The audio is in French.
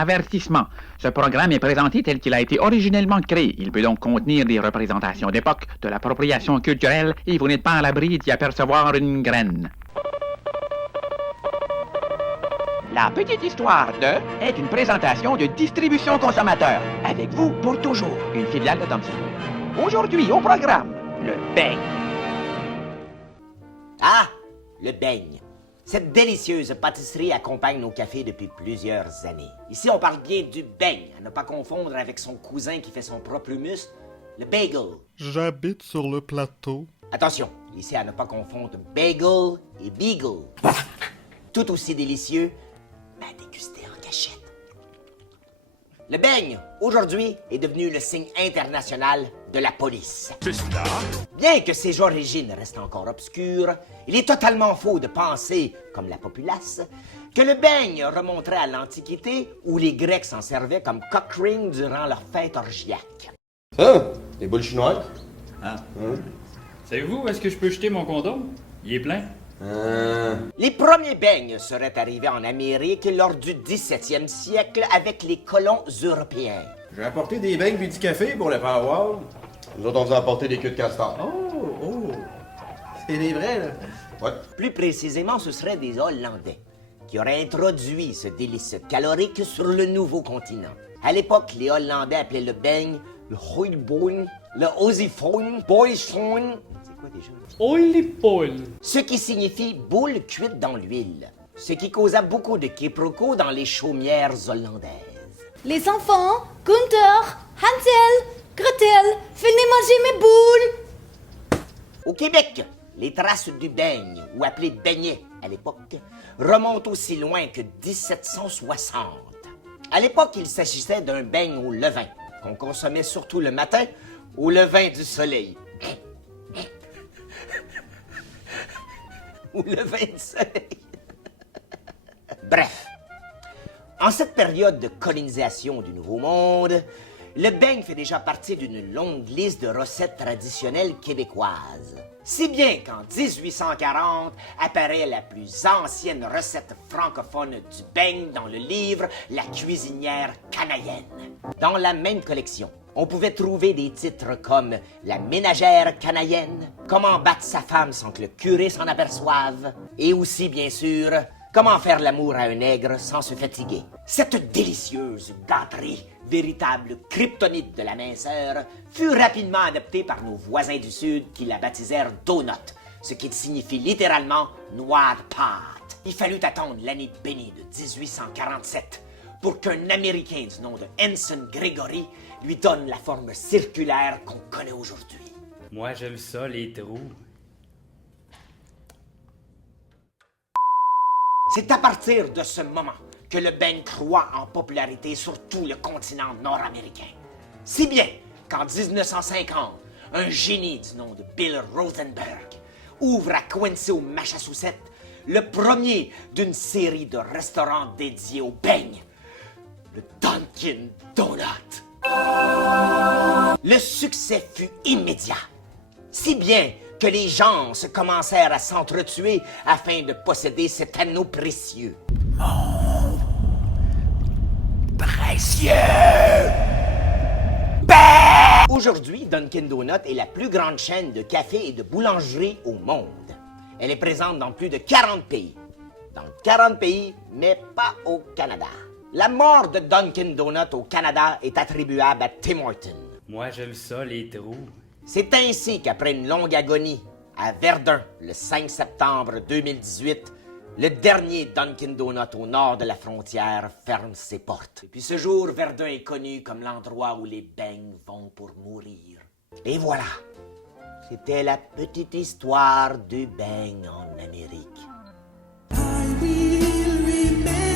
Avertissement. Ce programme est présenté tel qu'il a été originellement créé. Il peut donc contenir des représentations d'époque, de l'appropriation culturelle, et vous n'êtes pas à l'abri d'y apercevoir une graine. La petite histoire de est une présentation de Distribution Consommateur. Avec vous pour toujours, une filiale de Thomson. Aujourd'hui au programme, le beigne. Ah, le beigne. Cette délicieuse pâtisserie accompagne nos cafés depuis plusieurs années. Ici, on parle bien du beigne, à ne pas confondre avec son cousin qui fait son propre humus, le bagel. J'habite sur le plateau. Attention, ici à ne pas confondre bagel et beagle. Tout aussi délicieux, mais à déguster en cachette. Le beigne, aujourd'hui, est devenu le signe international de la police. C'est cela. Bien que ses origines restent encore obscures, il est totalement faux de penser, comme la populace, que le beigne remonterait à l'Antiquité où les Grecs s'en servaient comme cock ring durant leur fête orgiaque. Ça, les boules chinoises? Savez-vous où est-ce que je peux jeter mon condom? Il est plein. Les premiers beignes seraient arrivés en Amérique lors du 17e siècle avec les colons européens. J'ai apporté des beignes puis du café pour les faire voir. Nous autres, on vous a apporté des queues de castor. Oh! C'est des vrais, là. Ouais. Plus précisément, ce seraient des Hollandais qui auraient introduit ce délice calorique sur le nouveau continent. À l'époque, les Hollandais appelaient le beigne le hooiboon, le ozifoon, boysoon. C'est quoi déjà? Holy Paul. Ce qui signifie boule cuite dans l'huile. Ce qui causa beaucoup de quiproquos dans les chaumières hollandaises. Les enfants, Gunther, Hansel, Gretel, venez manger mes boules! Au Québec, les traces du beigne, ou appelé beignet à l'époque, remontent aussi loin que 1760. À l'époque, il s'agissait d'un beigne au levain, qu'on consommait surtout le matin au levain du soleil. Au levain du soleil. Bref, en cette période de colonisation du Nouveau Monde, le beigne fait déjà partie d'une longue liste de recettes traditionnelles québécoises. Si bien qu'en 1840 apparaît la plus ancienne recette francophone du beigne dans le livre La cuisinière canadienne. Dans la même collection, on pouvait trouver des titres comme La ménagère canadienne, Comment battre sa femme sans que le curé s'en aperçoive, et aussi, bien sûr, Comment faire l'amour à un nègre sans se fatiguer. Cette délicieuse gâterie, véritable kryptonite de la minceur, fut rapidement adoptée par nos voisins du Sud qui la baptisèrent donut, ce qui signifie littéralement noix de pâte. Il fallut attendre l'année bénie de 1847 pour qu'un Américain du nom de Ensign Gregory lui donne la forme circulaire qu'on connaît aujourd'hui. Moi, j'aime ça, les trous. C'est à partir de ce moment que le beigne croît en popularité sur tout le continent nord-américain. Si bien qu'en 1950, un génie du nom de Bill Rosenberg ouvre à Quincy, au Massachusetts, le premier d'une série de restaurants dédiés au beigne, le Dunkin' Donut. Le succès fut immédiat, si bien que les gens se commencèrent à s'entretuer afin de posséder cet anneau précieux. Précieux! Aujourd'hui, Dunkin' Donut est la plus grande chaîne de café et de boulangerie au monde. Elle est présente dans plus de 40 pays. Dans 40 pays, mais pas au Canada. La mort de Dunkin' Donut au Canada est attribuable à Tim Hortons. Moi, j'aime ça, les trous. C'est ainsi qu'après une longue agonie, à Verdun, le 5 septembre 2018, le dernier Dunkin' Donut au nord de la frontière ferme ses portes. Depuis ce jour, Verdun est connu comme l'endroit où les beignes vont pour mourir. Et voilà, c'était la petite histoire du beigne en Amérique. I will remember.